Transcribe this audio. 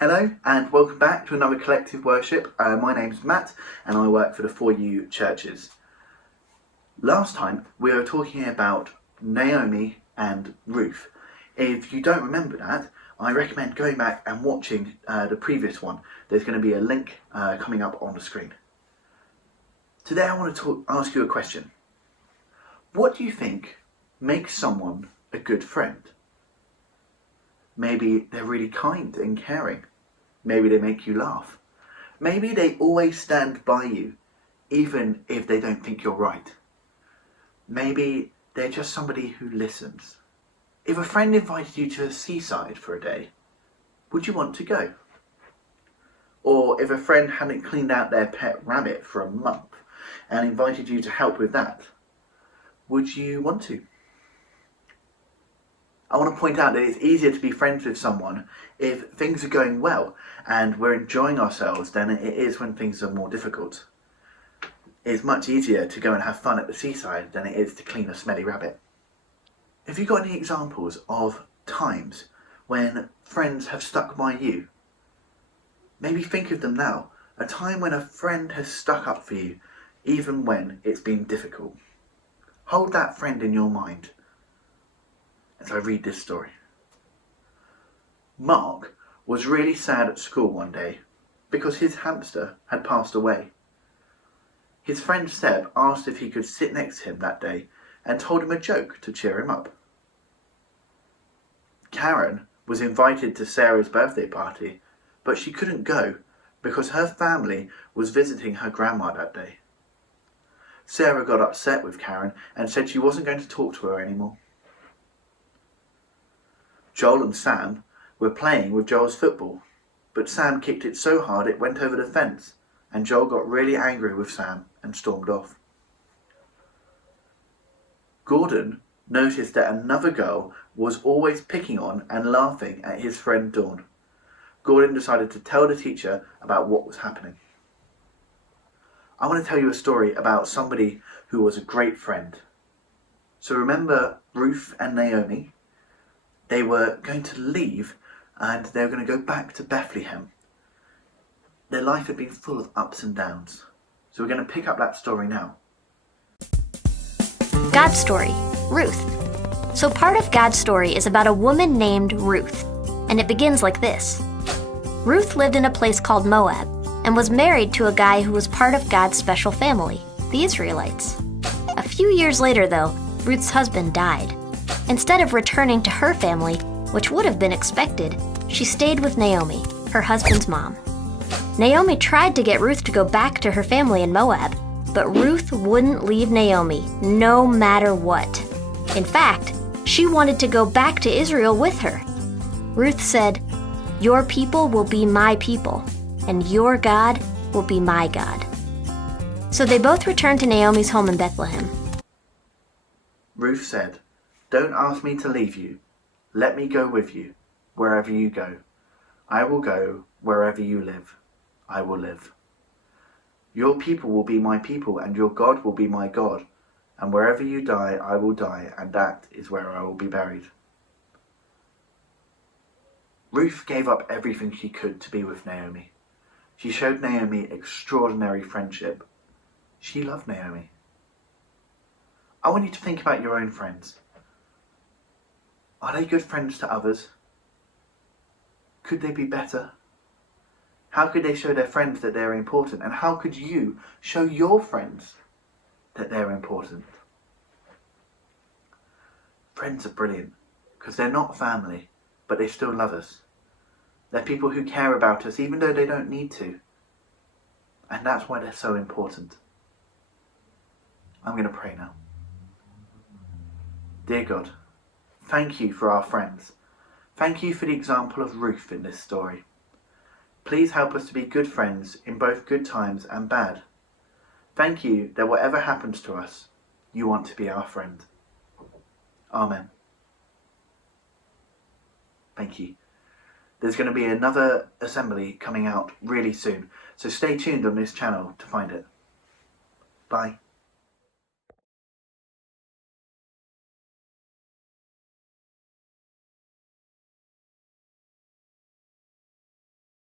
Hello and welcome back to another collective worship. My name's Matt and I work for the For You churches. Last time we were talking about Naomi and Ruth. If you don't remember that, I recommend going back and watching the previous one. There's going to be a link coming up on the screen. Today I want to ask you a question. What do you think makes someone a good friend? Maybe they're really kind and caring. Maybe they make you laugh. Maybe they always stand by you, even if they don't think you're right. Maybe they're just somebody who listens. If a friend invited you to a seaside for a day, would you want to go? Or if a friend hadn't cleaned out their pet rabbit for a month and invited you to help with that, would you want to? I want to point out that it's easier to be friends with someone if things are going well and we're enjoying ourselves than it is when things are more difficult. It's much easier to go and have fun at the seaside than it is to clean a smelly rabbit. Have you got any examples of times when friends have stuck by you? Maybe think of them now, a time when a friend has stuck up for you even when it's been difficult. Hold that friend in your mind as I read this story. Mark was really sad at school one day because his hamster had passed away. His friend Seb asked if he could sit next to him that day and told him a joke to cheer him up. Karen was invited to Sarah's birthday party, but she couldn't go because her family was visiting her grandma that day. Sarah got upset with Karen and said she wasn't going to talk to her anymore. Joel and Sam were playing with Joel's football, but Sam kicked it so hard it went over the fence, and Joel got really angry with Sam and stormed off. Gordon noticed that another girl was always picking on and laughing at his friend Dawn. Gordon decided to tell the teacher about what was happening. I want to tell you a story about somebody who was a great friend. So remember Ruth and Naomi? They were going to leave and they were going to go back to Bethlehem. Their life had been full of ups and downs. So we're going to pick up that story now. God's story, Ruth. So part of God's story is about a woman named Ruth, and it begins like this. Ruth lived in a place called Moab and was married to a guy who was part of God's special family, the Israelites. A few years later, though, Ruth's husband died. Instead of returning to her family, which would have been expected, she stayed with Naomi, her husband's mom. Naomi tried to get Ruth to go back to her family in Moab, but Ruth wouldn't leave Naomi, no matter what. In fact, she wanted to go back to Israel with her. Ruth said, "Your people will be my people, and your God will be my God." So they both returned to Naomi's home in Bethlehem. Ruth said, "Don't ask me to leave you. Let me go with you, wherever you go. I will go wherever you live. I will live. Your people will be my people, and your God will be my God. And wherever you die, I will die, and that is where I will be buried." Ruth gave up everything she could to be with Naomi. She showed Naomi extraordinary friendship. She loved Naomi. I want you to think about your own friends. Are they good friends to others? Could they be better? How could they show their friends that they're important? And how could you show your friends that they're important? Friends are brilliant because they're not family, but they still love us. They're people who care about us even though they don't need to. And that's why they're so important. I'm going to pray now. Dear God, thank you for our friends. Thank you for the example of Ruth in this story. Please help us to be good friends in both good times and bad. Thank you that whatever happens to us, you want to be our friend. Amen. Thank you. There's going to be another assembly coming out really soon, so stay tuned on this channel to find it. Bye.